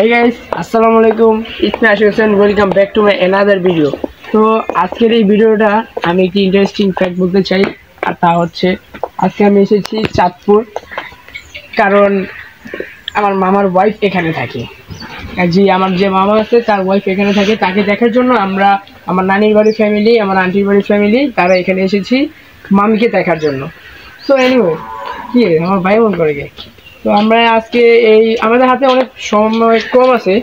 Hey guys, আসসালামু আলাইকুম। It's me Ashik Hossain. Welcome back to my another video. তো আজকের এই ভিডিওটা আমি একটি ইন্টারেস্টিং ফ্যাক্ট বলতে চাই, আর তা হচ্ছে আজকে আমি এসেছি চাঁদপুর, কারণ আমার মামার ওয়াইফ এখানে থাকে। আমার যে মামা আছে তার ওয়াইফ এখানে থাকে, তাকে দেখার জন্য আমরা আমার নানির বাড়ির ফ্যামিলি, আমার আন্টির বাড়ির ফ্যামিলি তারা এখানে এসেছি মামিকে দেখার জন্য। সো এনিওয়ে, কি আমার ভাই বোন করে গে। তো আমরা আজকে আমাদের হাতে অনেক সময় কম আছে,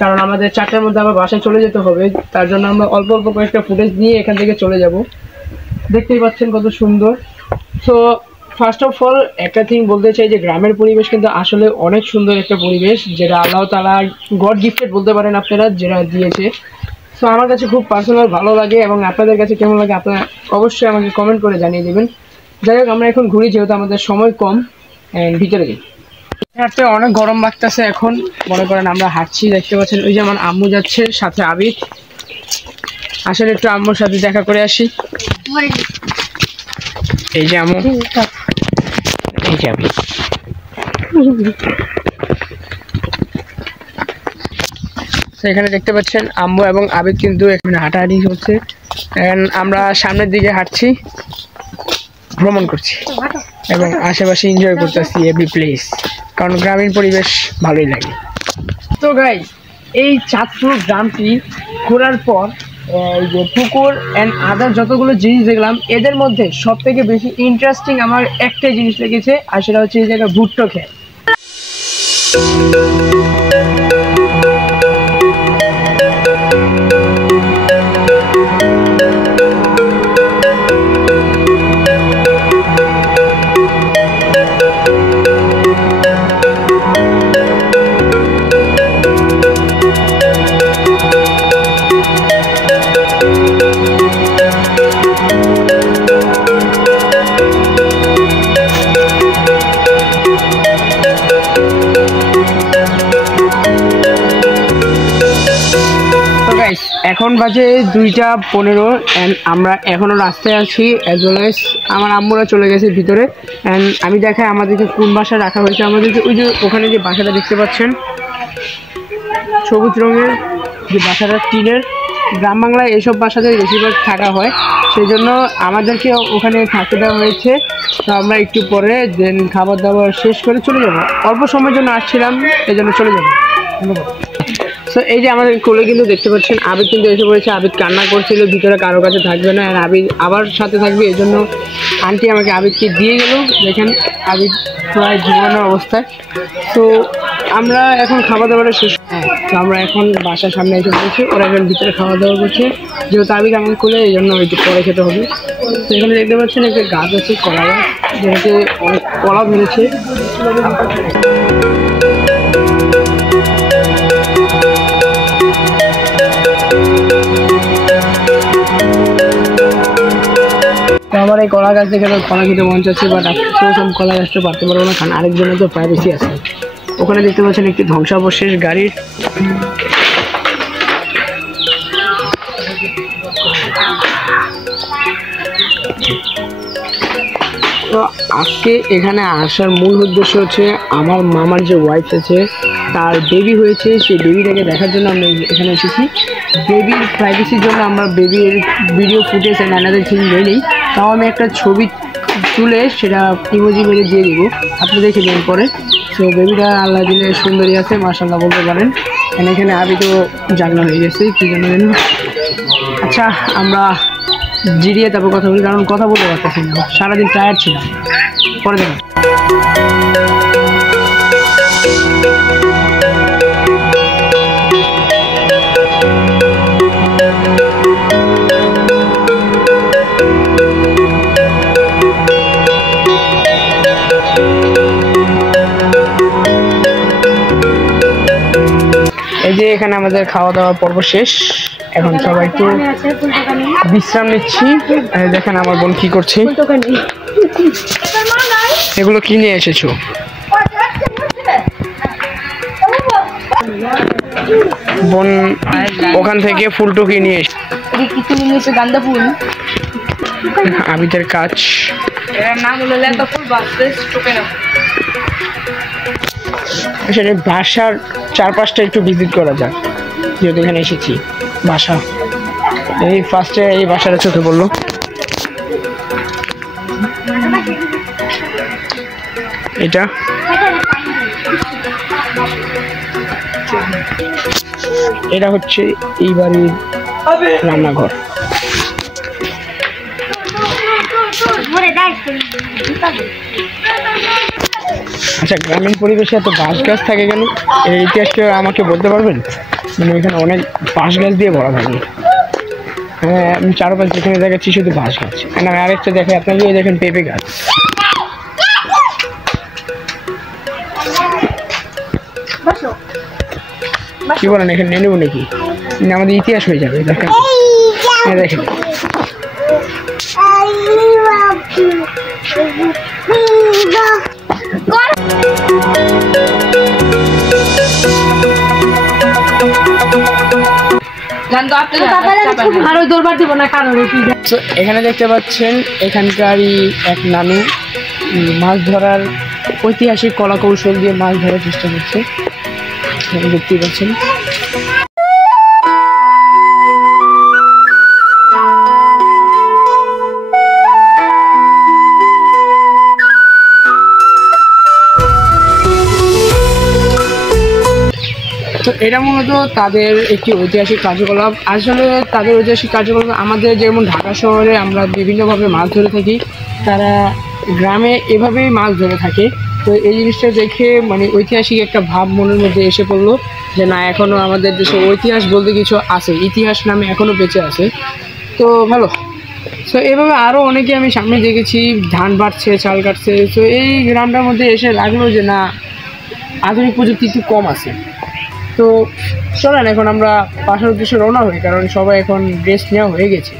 কারণ আমাদের 4টার মধ্যে আবার বাসায় চলে যেতে হবে। তার জন্য আমরা অল্প অল্প কয়েকটা ফুটেজ নিয়ে এখান থেকে চলে যাব। দেখতেই পাচ্ছেন কত সুন্দর। সো ফার্স্ট অফ অল একটা থিং বলতে চাই যে গ্রামের পরিবেশ কিন্তু আসলে অনেক সুন্দর একটা পরিবেশ, যেটা আল্লাহ তাআলা গড গিফটেড বলতে পারেন আপনারা, যেটা দিয়েছে। সো আমার কাছে খুব পার্সোনাল ভালো লাগে, এবং আপনাদের কাছে কেমন লাগে আপনারা অবশ্যই আমাকে কমেন্ট করে জানিয়ে দেবেন। যাই হোক, আমরা এখন ঘুরি, যেহেতু আমাদের সময় কম। ভিতরে যাই। হাঁটতে অনেক গরম লাগতেছে এখন, মনে করেন আমরা হাঁটছি, দেখতে পাচ্ছেন ওই যে আমার আম্মু যাচ্ছে, সাথে আবিদ। আসলে একটু আম্মুর সাথে দেখা করে আসি। এই যে আম্মু, এই যে আবিদ। এখানে দেখতে পাচ্ছেন আম্মু এবং আবিদ কিন্তু এখানে হাঁটাহাঁটি করছে। আমরা সামনের দিকে হাঁটছি, ভ্রমণ করছি এবং আশেপাশে এনজয় করতেছি এভরি প্লেস, কারণ গ্রামীণ পরিবেশ ভালোই লাগে। তো গাইস, এই চাঁদপুর গ্রামটি ঘোরার পর এই যে পুকুর অ্যান্ড আদার যতগুলো জিনিস দেখলাম, এদের মধ্যে সব থেকে বেশি ইন্টারেস্টিং আমার একটাই জিনিস লেগেছে, আর সেটা হচ্ছে এই জায়গায় ভুট্টো খেত। এখন বাজে 2:15 অ্যান্ড আমরা এখনও রাস্তায় আছি, অ্যাজ ওয়েল এজ আমার আম্মুরা চলে গেছে ভিতরে। অ্যান্ড আমি দেখাই আমাদেরকে কোন বাসা রাখা হয়েছে। আমাদেরকে ওই যে ওখানে যে বাসাটা দেখতে পাচ্ছেন, সবুজ রঙের যে বাসাটা, টিনের। গ্রাম বাংলায় এইসব বাসাতে বেশিরভাগ থাকা হয়, সেই জন্য আমাদেরকে ওখানে থাকতে দেওয়া হয়েছে। তো আমরা একটু পরে দেন খাবার দাবার শেষ করে চলে যাব। অল্প সময়ের জন্য আসছিলাম, এই জন্য চলে যাবো। ধন্যবাদ। সো এই যে আমাদের কোলে কিন্তু দেখতে পাচ্ছেন আবিদ কিন্তু এসে পড়েছে। আবিদ কান্না করছিল, ভিতরে কারো কাছে থাকবে না, আর আবিদ আবার সাথে থাকবে, এই জন্য আন্টি আমাকে আবিদকে দিয়ে গেল। দেখেন আবিদ প্রায় জীবনের অবস্থায়। তো আমরা এখন খাওয়া দাওয়াটা শেষ। তো আমরা এখন বাসার সামনে এসে পড়েছি, ওরা এখন ভিতরে খাওয়া দাওয়া করছে। যেহেতু আবিদ আমাকে কোলে, এই জন্য একটু পরে খেতে হবে। তো এখানে দেখতে পাচ্ছেন একটা গাছ আছে, কলা গাছ, যেটাতে অনেক কলা ধরেছে। তো আমার এই কলা গাছ দেখে কলা খেতে মন চাচ্ছে, বাট আমি কলা গাছটা পারতে পারবো না, কারণ আরেকজনের তো প্রাইভেসি আছে। ওখানে দেখতে পাচ্ছেন একটি ধ্বংসাবশেষ গাড়ির। তো আজকে এখানে আসার মূল উদ্দেশ্য হচ্ছে আমার মামার যে ওয়াইফ আছে তার বেবি হয়েছে, সেই বেবিটাকে দেখার জন্য আমরা এখানে এসেছি। বেবির প্রাইভেসির জন্য আমরা বেবির video footage and another thing নেই, তাও আমি একটা ছবি তুলে সেটা ইমোজি মেরে দিয়ে দিব, আপনি দেখে দেবেন পরে। সো বেবিটা আল্লাহ দিলে সুন্দরী আছে, মাশাআল্লাহ বলতে পারেন। এখানে আবি তো জানলা হয়ে গেছে, কী জানেন। আচ্ছা, আমরা জিরিয়ে তারপর কথা বলি, কারণ কথা বলতে পারতেছি না, সারাদিন টায়ার্ড ছিলাম। পরে দেখুন। এই যে এখানে আমাদের খাওয়া দাওয়া পর্ব শেষ, এখন সবাই একটু বিশ্রাম নিচ্ছি। দেখেন আমার বোন কি করছে। এগুলো কি নিয়ে এসেছো? বোন ওখান থেকে ফুলটুকি নিয়ে এসে গান্দা ফুল। আবিদের কাজ নাম হলো লেদা ফুল বাস টোকে না। আসলে বাসার চারপাশটা একটু ভিজিট করা যাক, যেহেতু এখানে এসেছি। বাসা এই ফার্স্টে এই বাসাটা চোখে পড়লো। এটা এটা হচ্ছে এই বাড়ির রান্নাঘর। আচ্ছা, গ্রামীণ পরিবেশে এত বাঁশ গাছ থাকে কেন? এর ইতিহাসটা আমাকে বলতে পারবেন? মানে এখানে অনেক বাঁশ গাছ দিয়ে ভরা থাকে। হ্যাঁ, আমি চারপাশ যেখানে দেখাচ্ছি শুধু বাঁশ গাছ। আমি আরেকটা দেখে আপনাকে, দেখেন পেঁপে গাছ। কি বলেন, এখানে নিয়ে নেবো নাকি? আমাদের ইতিহাস হয়ে যাবে। দেখেন দেখেন এখানে দেখতে পাচ্ছেন এখানকারই এক নানু মাছ ধরার ঐতিহাসিক কলা কৌশল দিয়ে মাছ ধরার চেষ্টা করছে। দেখতেই পাচ্ছেন। তো এটা মূলত তাদের একটি ঐতিহাসিক কার্যকলাপ। আসলে তাদের ঐতিহাসিক কার্যকলাপ আমাদের যেমন ঢাকা শহরে আমরা বিভিন্নভাবে মাছ ধরে থাকি, তারা গ্রামে এভাবেই মাছ ধরে থাকে। তো এই জিনিসটা দেখে মানে ঐতিহাসিক একটা ভাব মনের মধ্যে এসে পড়লো যে না, এখনও আমাদের দেশে ঐতিহাস বলতে কিছু আছে, ইতিহাস নামে এখনও বেঁচে আছে। তো ভালো। সো এভাবে আরও অনেকে আমি সামনে দেখেছি, ধান বাড়ছে, চাল কাটছে। তো এই গ্রামটার মধ্যে এসে লাগলো যে না, আধুনিক প্রযুক্তি একটু কম আছে। তো চলেন এখন আমরা বাসার উদ্দেশ্যে রওনা হই, কারণ সবাই এখন রেস্ট নেওয়া হয়ে গেছে।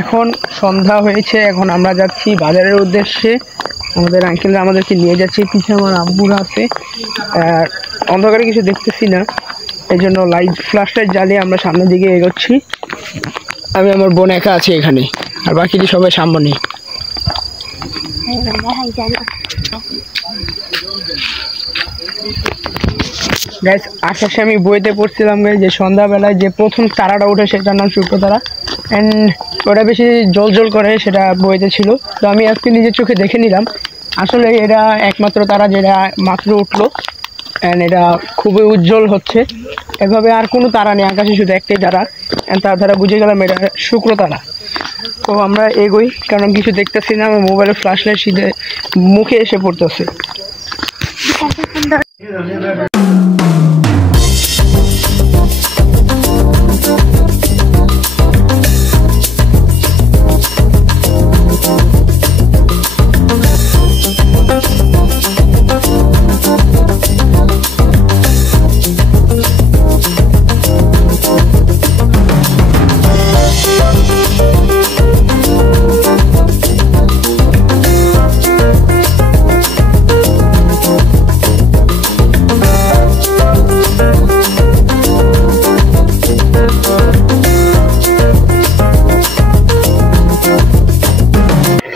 এখন সন্ধ্যা হয়েছে, এখন আমরা যাচ্ছি বাজারের উদ্দেশ্যে। আমাদের আঙ্কেলরা আমাদেরকে নিয়ে যাচ্ছে, পিছনে আমার আম্মুরা আছে। অন্ধকারে কিছু দেখতেছি না, এই জন্য লাইট ফ্ল্যাশ লাইট জ্বালিয়ে আমরা সামনের দিকে এগোচ্ছি। আমি আমার বোন একা আছি এখানে, আর বাকি সবাই সামনে। গাইস, আকাশে আমি বইতে পড়ছিলাম গাইস যে সন্ধ্যাবেলায় যে প্রথম তারাটা ওঠে সেটার নাম শুক্র তারা, অ্যান্ড ওটা বেশি জল জল করে, সেটা বইতে ছিল। তো আমি আজকে নিজের চোখে দেখে নিলাম, আসলে এটা একমাত্র তারা যেটা মাত্র উঠলো, অ্যান্ড এটা খুবই উজ্জ্বল হচ্ছে। এভাবে আর কোনো তারা নেই আকাশে, শুধু একটাই তারা, অ্যান্ড তার দ্বারা বুঝে গেলাম এটা শুক্র তারা। তো আমরা এগোই, কারণ কিছু দেখতেছি না। আমার মোবাইলের ফ্ল্যাশ লাইট সিধে মুখে এসে পড়তেছে।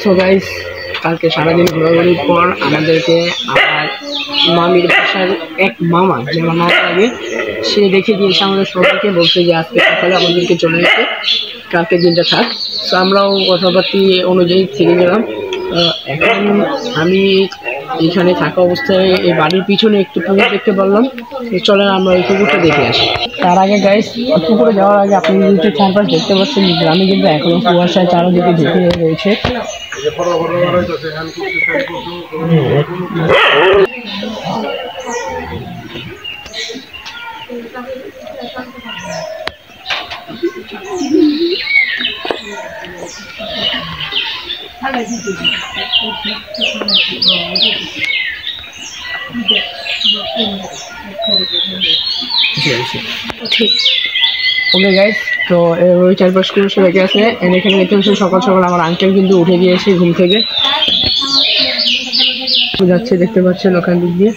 সো গাইস, কালকে সারাদিন ঘোরাঘুরির পর আমাদেরকে আমার মামির বাসার এক মামা, যে মামা লাগে, সে রেখে দিয়েছে আমাদের সবাইকে, বলছে যে আজকে সকালে আমাদেরকে চলে যেতে, কালকে দিনটা থাক। তো আমরাও কথাবার্তি অনুযায়ী থেকে গেলাম। এখন আমি এখানে থাকা অবস্থায় এই বাড়ির পিছনে একটু পুকুর দেখতে পারলাম। চলেন আমরা ওই পুকুরটা দেখে আসি। তার আগে গাইস, পুকুরে যাওয়ার আগে আপনি যদি চারপাশ দেখতে পাচ্ছেন, গ্রামে কিন্তু এখনো কুয়াশায় চারদিকে ঢেকে রয়েছে। ওকে গাইস, তো ওই চারপাশ কুয়াশা রেখে আছে। এখানে দেখতে পাচ্ছেন সকাল সকাল আমার আঙ্কেল কিন্তু উঠে গিয়েছে ঘুম থেকে, যাচ্ছে দেখতে পাচ্ছেন ওখান দিক দিয়ে।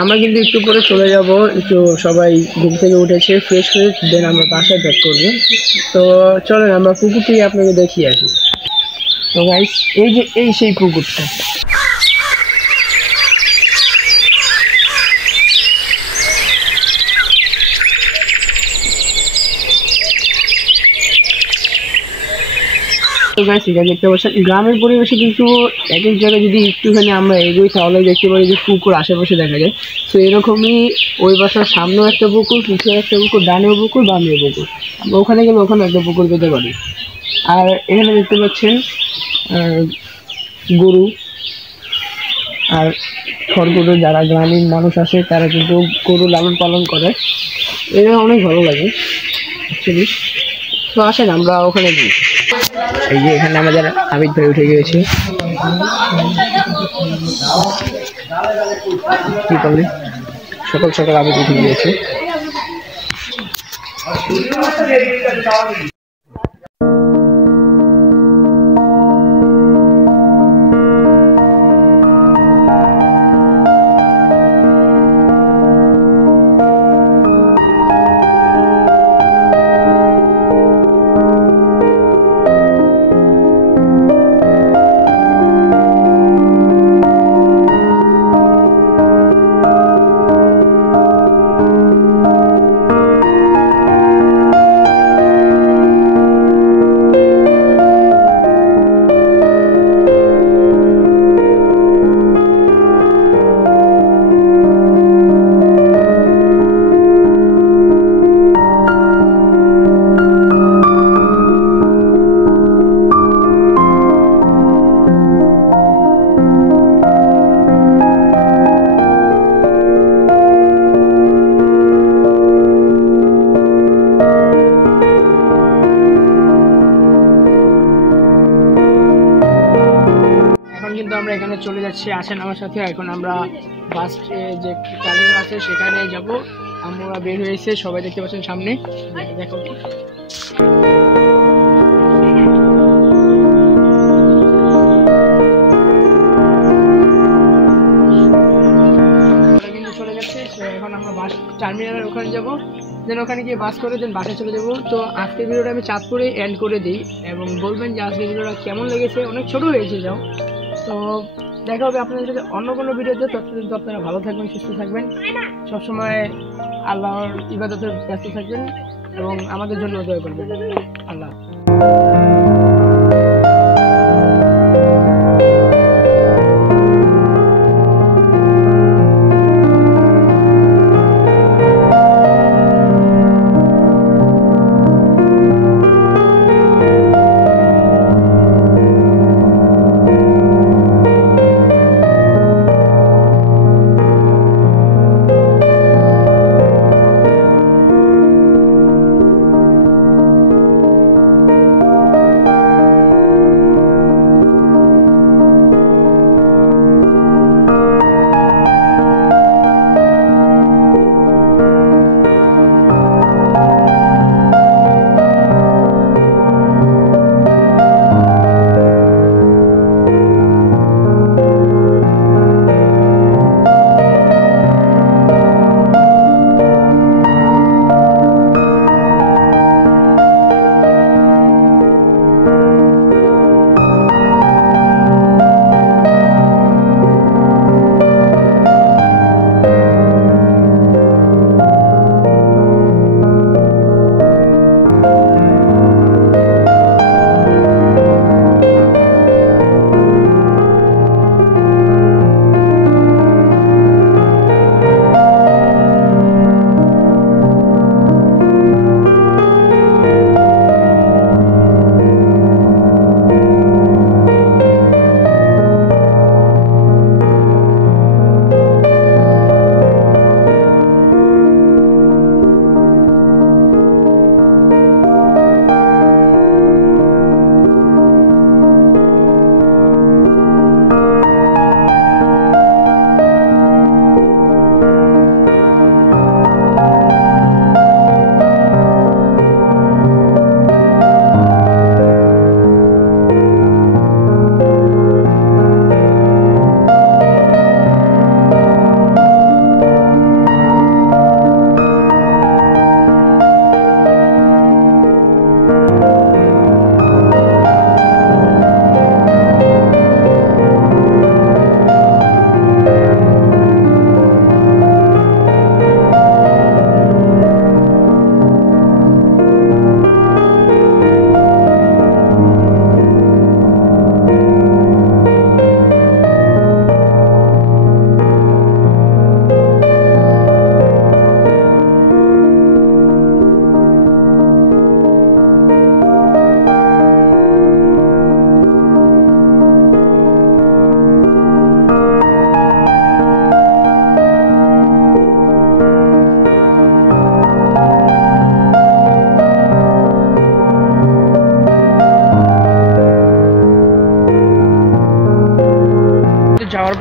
আমরা কিন্তু একটু পরে চলে যাব, একটু সবাই ঘুম থেকে উঠেছে, ফ্রেশ হয়ে দেন আমরা বাসায় ব্যাক করবো। তো চলেন আমরা পুকুরটি আপনাকে দেখিয়ে আসি। তো গাইস এই যে এই সেই পুকুরটা। তো গাইস এটা দেখতে পাচ্ছেন গ্রামের পরিবেশে কিন্তু এক এক জায়গায় যদি একটুখানি আমরা এগোই তাহলে দেখতে পারি যে পুকুর আশেপাশে দেখা যায়। তো এরকমই ওই বাসার সামনেও একটা পুকুর, পিছনে একটা পুকুর, ডানেও পুকুর, বামেও পুকুর। আমরা ওখানে গেলে ওখানে একটা পুকুর পেতে পারি। আর এখানে দেখতে পাচ্ছেন গরু আর খড়গরু, যারা গ্রামীণ মানুষ আছে তারা কিন্তু গরু লালন পালন করে, এটা অনেক ভালো লাগে অ্যাকচুয়ালি। তো আসেন আমরা ওখানে যাই। এই যে এখানে আমাদের আবিদ ভাই উঠে গিয়েছে, কি করলে সকাল সকাল আবিদ উঠে গিয়েছে। কিন্তু আমরা এখানে চলে যাচ্ছি, আসেন আমার সাথে। এখন আমরা বাস যে টার্মিনাল আছে সেখানে যাব। আমরা বের হয়েছে, সবাই দেখতে পাচ্ছেন সামনে, দেখো কিন্তু চলে যাচ্ছে। এখন আমরা বাস টার্মিনালের ওখানে যাব, দেন ওখানে গিয়ে বাস করে দেন বাসায় চলে যাবো। তো আজকের ভিডিওটা আমি চাঁদপুরে এন্ড করে দিই এবং বলবেন যে আজকের ভিডিওটা কেমন লেগেছে। অনেক ছোট হয়েছে যাও। তো দেখা হবে আপনাদের সাথে অন্য কোনো ভিডিওতে। ততদিন তো আপনারা ভালো থাকবেন, সুস্থ থাকবেন, সবসময় আল্লাহর ইবাদতে ব্যস্ত থাকবেন এবং আমাদের জন্য দোয়া করবেন। আল্লাহ।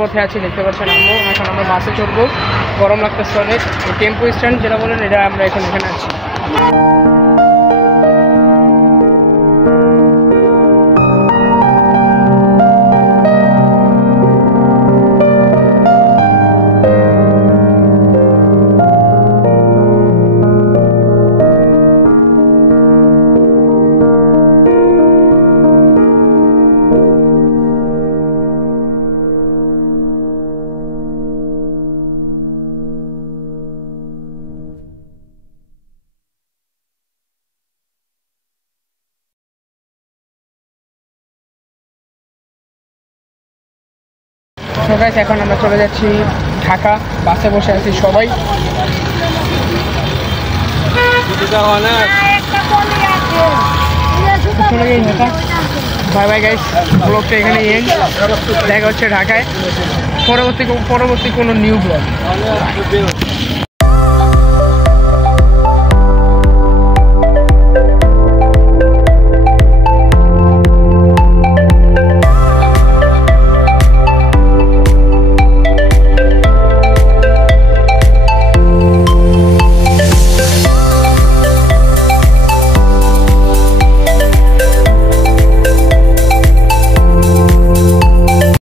পথে আছি, দেখতে পাচ্ছেন আম্মু। এখন আমরা বাসে চড়বো, গরম লাগতেছে অনেক। টেম্পো স্ট্যান্ড যেটা বলেন, এটা আমরা এখন এখানে আছি। তো গাইস, এখন আমরা চলে যাচ্ছি ঢাকা। বাসে বসে আছি সবাই। বাই বাই গাইস, ব্লগটা এখানে এন্ড। দেখা হচ্ছে ঢাকায় পরবর্তী কোনো নিউ ব্লগ।